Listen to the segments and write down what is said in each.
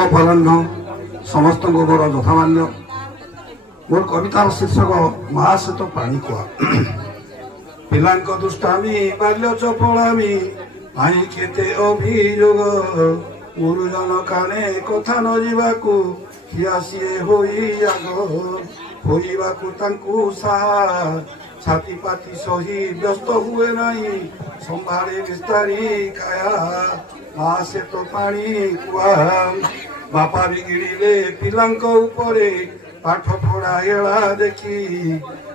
ଅପରାହ୍ନ ସମସ୍ତଙ୍କୁ ମୋର ଯଥାମାନ୍ୟ। ମୋର କବିତାର ଶୀର୍ଷକ ମହାଶ୍ଵେତ ପାଣି କୁଆ। ପିଲାଙ୍କ ଦୁଷ୍ଟାମି ବାଲ୍ୟ ଚପଳାମି ଭାଇ କେତେ ଅଭିଯୋଗ, ଗୁରୁଜନ କାନେ କଥା ନ ଯିବାକୁ ଠିଆ ସିଏ ହୋଇ ଆଗ, ହୋଇବାକୁ ତାଙ୍କୁ ସାହା ଛାତି ପାତି ସହି ବ୍ୟସ୍ତ ହୁଏ ନାହିଁ, ସମ୍ଭାଳେ ବିସ୍ତାରୀ କାୟା ମହାଶ୍ଵେତ ପାଣି କୁଆ। ବାପା ବିଗିଡ଼ିଲେ ପିଲାଙ୍କ ଉପରେ ପାଠ ପଢା ଏଳା ଦେଖି,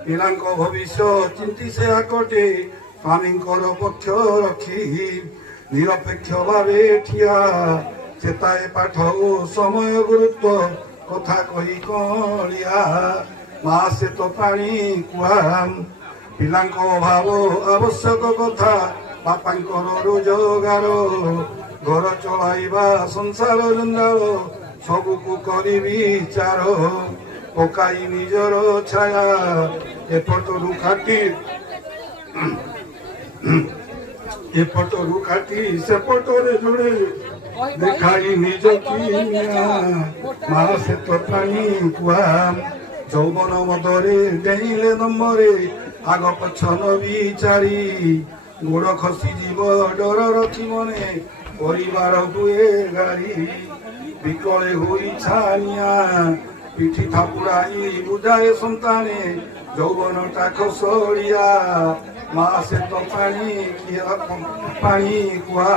ପିଲାଙ୍କ ଭବିଷ୍ୟ ଚିନ୍ତି ସେ ଆକଟେ ସ୍ୱାମୀଙ୍କର ପକ୍ଷ ରଖି, ନିରପେକ୍ଷ ଭାବେ ଠିଆ ଚେତାଏ ପାଠ ଓ ସମୟ ଗୁରୁତ୍ୱ କଥା କହି କଳିଆ ମହାଶ୍ଵେତ ପାଣି କୁଆ। ପିଲାଙ୍କ ଅଭାବ ଆବଶ୍ୟକ କଥା ବାପାଙ୍କର ରୋଜଗାର, ଘର ଚଳାଇବା ସଂସାର ଜଞ୍ଜାଳ ସବୁକୁ କରି ବିଚାର, ପକାଇ ନିଜର ଛାୟା ଏପଟରୁ କାଟି ସେପଟରେ ଯୋଡ଼େ ଦେଖାଇ ନିଜ କିନିଆ ମହାଶ୍ଵେତ ପାଣି କୁଆ। ଯୌବନ ମଦରେ ଡେଇଁଲେ ଦମରେ ଆଗ ପଛ ନ ବିଚାରି, ଗୋଡ଼ ଖସିଯିବ ଡର ରଖି ମନେ ପରିବାର ହୁଏ ଗାରି, ବିକଳେ ହୋଇ ଛାନିଆ ପିଠି ଥାପୁଡ଼ାଇ ବୁଝାଏ ସନ୍ତାନେ ଯୌବନଟା ଖସଳିଆ ମହାଶ୍ଵେତ ପାଣି କୁଆ।